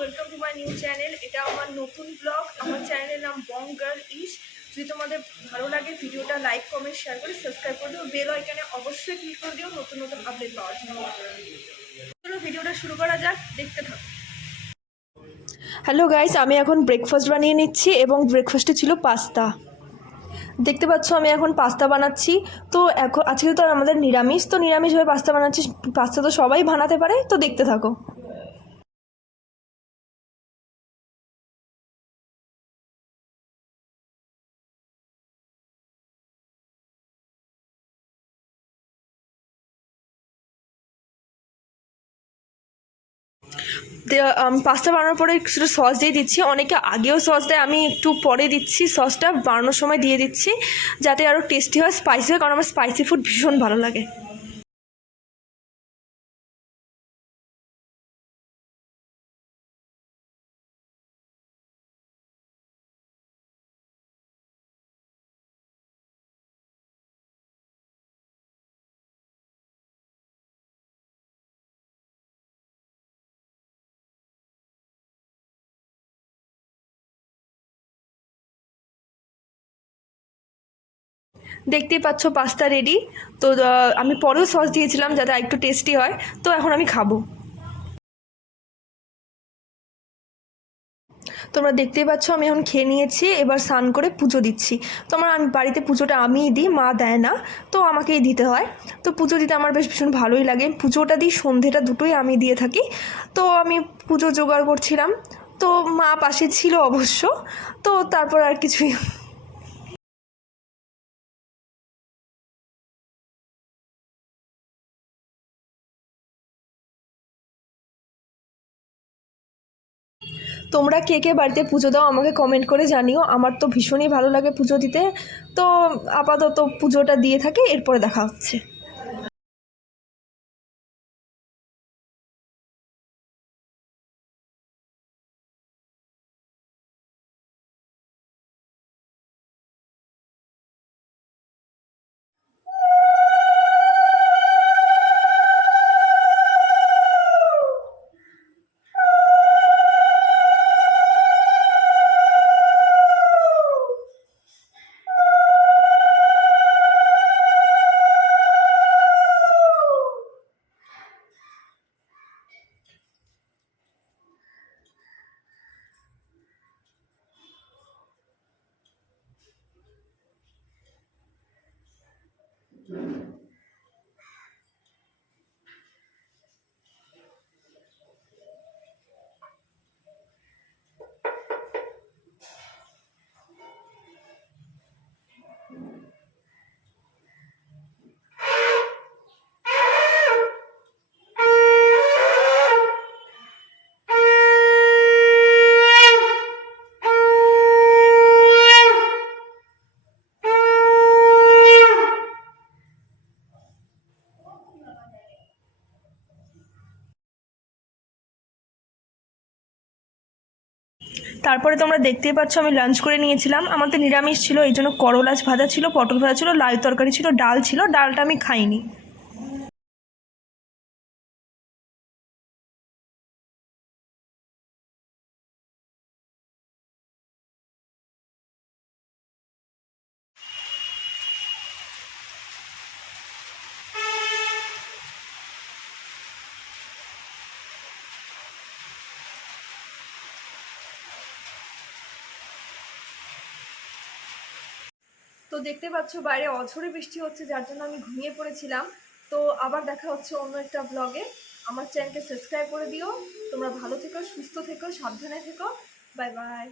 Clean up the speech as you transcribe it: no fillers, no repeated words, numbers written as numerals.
Welcome to my new channel. এটা আমার নতুন ব্লগ। আমার চ্যানেলের নাম বং গার্ল ইস। যদি তোমাদের ভালো লাগে ভিডিওটা লাইক কমেন্ট শেয়ার করে সাবস্ক্রাইব করে দিও, বেল আইকনে অবশ্যই ক্লিক করে দিও নতুন নতুন আপডেট পাওয়ার জন্য। চলো ভিডিওটা শুরু করা যাক, দেখতে থাকো। হ্যালো গাইস, আমি এখন ব্রেকফাস্ট বানিয়ে নিচ্ছি এবং ব্রেকফাস্টে ছিল পাস্তা। দেখতে পাচ্ছ আমি এখন পাস্তা বানাচ্ছি। তো এখন আজকে তো আমাদের নিরামিষ, তো নিরামিষভাবে পাস্তা বানাচ্ছি। পাস্তা তো সবাই বানাতে পারে, তো দেখতে থাকো। পাস্তা বানানোর পরে কিছুটা সস দিয়ে দিচ্ছি। অনেকে আগেও সস দেয়, আমি একটু পরে দিচ্ছি। সসটা বানানোর সময় দিয়ে দিচ্ছি যাতে আরও টেস্টি হয়, স্পাইসি হয়, কারণ আমার স্পাইসি ফুড ভীষণ ভালো লাগে। দেখতেই পাচ্ছ পাস্তা রেডি। তো আমি পরেও সস দিয়েছিলাম যাতে একটু টেস্টি হয়। তো এখন আমি খাবো। তোমরা দেখতেই পাচ্ছ আমি এখন খেয়ে নিয়েছি, এবার স্নান করে পুজো দিচ্ছি। তো আমি বাড়িতে পুজোটা আমিই দিই, মা দেয় না, তো আমাকেই দিতে হয়। তো পুজো দিতে আমার বেশ ভীষণ ভালোই লাগে। পুজোটা দিই, সন্ধেটা দুটোই আমি দিয়ে থাকি। তো আমি পুজো জোগাড় করছিলাম, তো মা পাশে ছিল অবশ্য। তো তারপর আর কিছুই। তোমরা কে কে বাড়িতে পুজো দাও আমাকে কমেন্ট করে জানিও। আমার তো ভীষণই ভালো লাগে পুজো দিতে। তো আপাতত পুজোটা দিয়ে থাকি, এরপরে দেখা হচ্ছে। তারপরে তোমরা দেখতেই পাচ্ছ আমি লাঞ্চ করে নিয়েছিলাম। আমাদের নিরামিষ ছিল, এই জন্য করলা ভাজা ছিল, পটল ভাজা ছিল, লাউ তরকারি ছিল, ডাল ছিল। ডালটা আমি খাইনি। তো দেখতে পাচ্ছ বাইরে অঝরে বৃষ্টি হচ্ছে, যার জন্য আমি ঘুমিয়ে পড়েছিলাম। তো আবার দেখা হচ্ছে অন্য একটা ব্লগে। আমার চ্যানেলকে সাবস্ক্রাইব করে দিও। তোমরা ভালো থেকো, সুস্থ থেকো, সাবধানে থেকো। Bye bye.